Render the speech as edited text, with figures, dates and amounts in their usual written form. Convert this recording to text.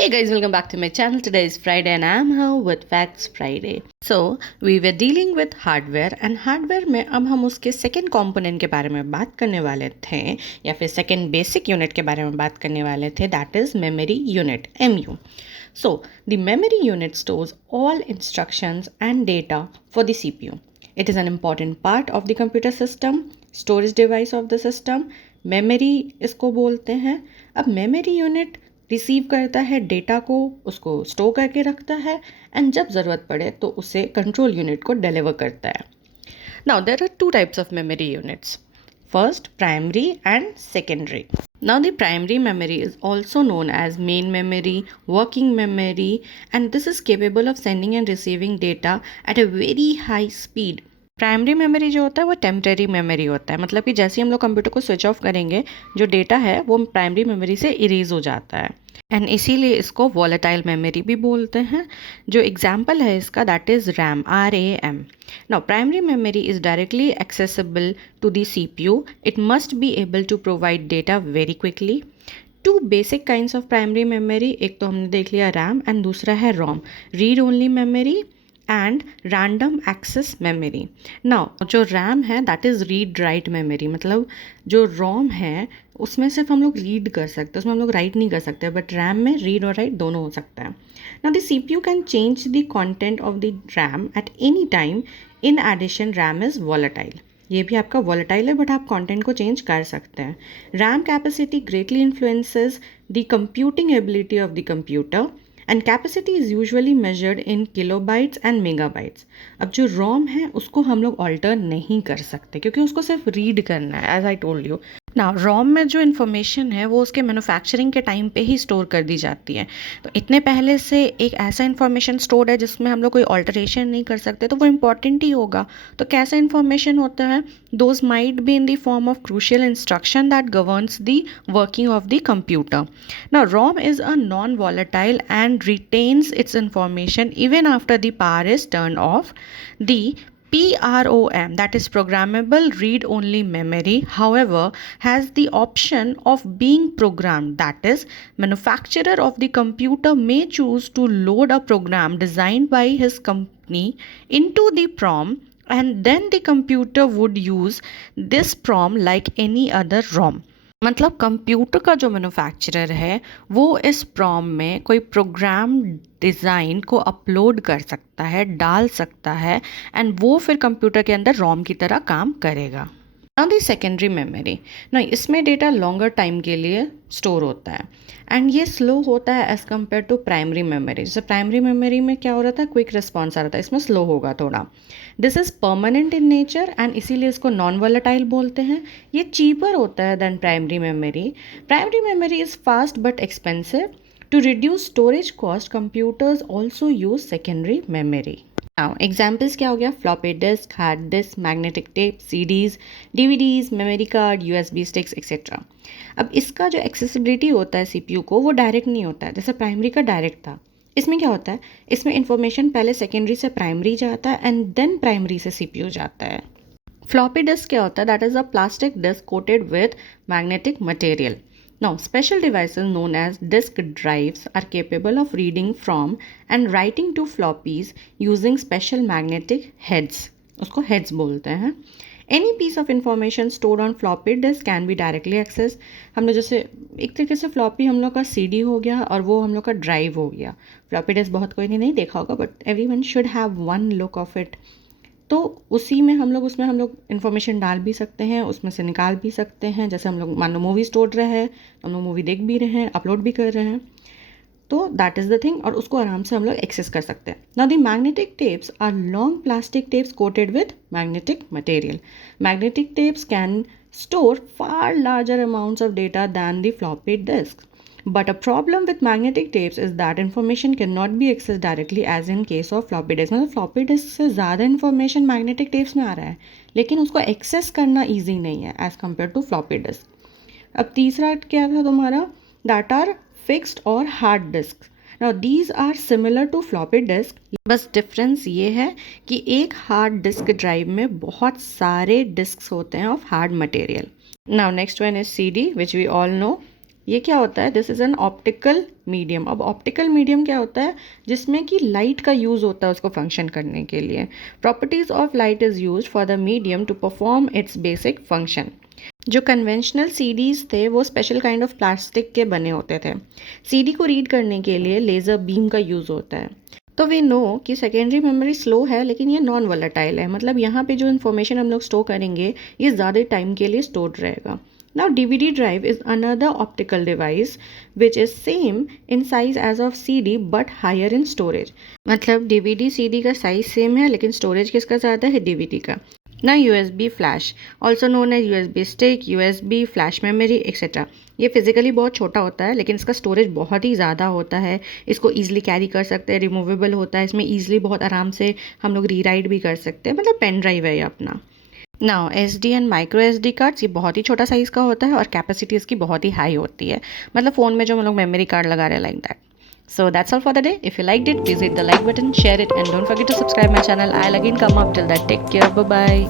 Hey guys, welcome back to my channel. Today is Friday and I'm here with Facts Friday. So, we were dealing with hardware and hardware में अब हम उसके second component के बारे में बात करने वाले थे या फिर second basic unit के बारे में बात करने वाले थे, that is memory unit, MU. So, the memory unit stores all instructions and data for the CPU. It is an important part of the computer system, storage device of the system, memory इसको बोलते हैं. अब memory unit receive करता है data को, उसको store करके रखता है एंड जब ज़रूरत पड़े तो उसे कंट्रोल यूनिट को डिलीवर करता है. Now there are two types of memory units. First, primary and secondary. Now, the primary memory is also known as main memory, working memory, and this is capable of sending and receiving data at a very high speed. Primary memory जो होता है वो temporary memory होता है, मतलब कि जैसे ही हम लोग कंप्यूटर को स्विच ऑफ करेंगे जो डेटा है वो प्राइमरी मेमोरी से इरेज हो जाता है एंड इसीलिए इसको वॉलेटाइल मेमोरी भी बोलते हैं. जो एग्जाम्पल है इसका that is RAM, RAM. Now, primary memory is directly accessible to the CPU. It must be able to provide data very quickly. Two basic kinds of primary memory, एक तो हमने देख लिया RAM एंड दूसरा है ROM, read only memory and random access memory. Now जो RAM है that is read write memory, मतलब जो रोम है उसमें सिर्फ हम लोग रीड कर सकते हैं, उसमें हम लोग राइट नहीं कर सकते, बट रैम में रीड और राइट दोनों हो सकता है. Now the CPU can change the content of the RAM at any time. In addition RAM is volatile, ये भी आपका वॉलेटाइल है बट आप कंटेंट को चेंज कर सकते हैं. RAM capacity greatly influences the computing ability of the computer and capacity is usually measured in kilobytes and megabytes. अब जो रोम है उसको हम लोग ऑल्टर नहीं कर सकते क्योंकि उसको सिर्फ रीड करना है, एज आई टोल्ड यू. ना रोम में जो इन्फॉर्मेशन है वो उसके मैन्युफैक्चरिंग के टाइम पे ही स्टोर कर दी जाती है, तो इतने पहले से एक ऐसा इन्फॉर्मेशन स्टोर है जिसमें हम लोग कोई ऑल्टरेशन नहीं कर सकते, तो वो इम्पॉर्टेंट ही होगा. तो कैसा इन्फॉर्मेशन होता है, those might be in the form of crucial instruction that governs the working of the computer. Now ROM is a non volatile and retains its information even after the power is turned off. The PROM, that is programmable read only memory, however has the option of being programmed, that is manufacturer of the computer may choose to load a program designed by his company into the PROM and then the computer would use this PROM like any other ROM. मतलब computer का जो manufacturer है वो इस prom में कोई programme design को upload कर सकता है, डाल सकता है एंड वो फिर कंप्यूटर के अंदर रोम की तरह काम करेगा. नाउ द सेकेंडरी मेमोरी, ना इसमें डेटा लॉन्गर टाइम के लिए स्टोर होता है एंड ये स्लो होता है as compared to primary memory. जैसे प्राइमरी मेमोरी में क्या हो रहा था, क्विक रिस्पॉन्स आ रहा था, इसमें स्लो होगा थोड़ा. This is permanent in nature and इसीलिए इसको नॉन वॉलेटाइल बोलते हैं. ये चीपर होता है than primary memory. Primary memory is fast but expensive. To reduce storage cost computers also use secondary memory. Now examples क्या हो गया, floppy disk, hard disk, magnetic tape, CDs, DVDs, memory card, USB sticks etcetera. अब इसका जो accessibility होता है CPU को वो डायरेक्ट नहीं होता है जैसे प्राइमरी का डायरेक्ट था. इसमें क्या होता है, इसमें इंफॉर्मेशन पहले सेकेंडरी से प्राइमरी जाता है एंड देन प्राइमरी से CPU जाता है. फ्लॉपी डिस्क क्या होता है, that is a plastic disk coated with magnetic material. Now, special devices known as disk drives are capable of reading from and writing to floppies using special magnetic heads. उसको heads बोलते हैं. Any piece of information stored on floppy disk can be directly accessed. हमने जैसे एक तरीके से floppy हम लोग का CD हो गया और वो हम लोग का ड्राइव हो गया. फ्लॉपी डिस्क बहुत कोई ने नहीं देखा होगा but everyone should have one look of it. तो उसी में उसमें हम लोग इन्फॉर्मेशन डाल भी सकते हैं, उसमें से निकाल भी सकते हैं. जैसे हम लोग मान लो मूवी स्टोर रहे हैं, हम लोग मूवी देख भी रहे हैं, अपलोड भी कर रहे हैं, तो दैट इज़ द थिंग और उसको आराम से हम लोग एक्सेस कर सकते हैं. Now the magnetic tapes are long plastic tapes coated with magnetic material. Magnetic tapes can store far larger amounts of data than the floppy disk. But a problem with magnetic tapes is that information cannot be accessed directly as in case of floppy disk. मतलब floppy disk से ज़्यादा information magnetic tapes में आ रहा है लेकिन उसको access करना easy नहीं है as compared to floppy disk. अब तीसरा क्या था तुम्हारा, that are fixed और hard disks. Now these are similar to floppy disk. बस डिफरेंस ये है कि एक हार्ड डिस्क ड्राइव में बहुत सारे डिस्क्स होते हैं of hard material. Now next one is CD which we all know. ये क्या होता है, this is an optical medium. अब ऑप्टिकल मीडियम क्या होता है, जिसमें कि लाइट का यूज़ होता है उसको फंक्शन करने के लिए। Properties of light is use for the medium to perform its basic function. जो कन्वेंशनल सीडीज़ थे वो स्पेशल काइंड ऑफ प्लास्टिक के बने होते थे। सीडी को रीड करने के लिए लेज़र बीम का यूज़ होता है। तो वी नो कि सेकेंडरी मेमोरी स्लो है, लेकिन ये नॉन वोलेटाइल है, मतलब यहाँ पे जो इन्फॉर्मेशन हम लोग स्टोर करेंगे ये ज़्यादा टाइम के लिए स्टोर्ड रहेगा। Now DVD drive is another optical device which is same in size as of CD but higher in storage. मतलब डीवीडी सीडी का साइज सेम है, लेकिन स्टोरेज किसका ज़्यादा है, डीवीडी का। ना USB flash, also known as USB stick, USB flash memory etcetera, ये फिजिकली बहुत छोटा होता है, लेकिन इसका स्टोरेज बहुत ही ज़्यादा होता है। इसको ईजिली कैरी कर सकते हैं, रिमूवेबल होता है, इसमें ईजिली बहुत आराम से हम लोग रीराइट भी कर सकते हैं, मतलब पेन ड्राइव है ये अपना। Now S D and micro S D cards, ये बहुत ही छोटा साइज़ का होता है और कैपेसिटी इसकी बहुत ही हाई होती है, मतलब फ़ोन में जो हम लोग मेमोरी कार्ड लगा रहे हैं, like that. So that's all for the day. If you liked it, please hit the like button, share it, and don't forget to subscribe my channel. I'll again come up till that. Take care. Bye bye.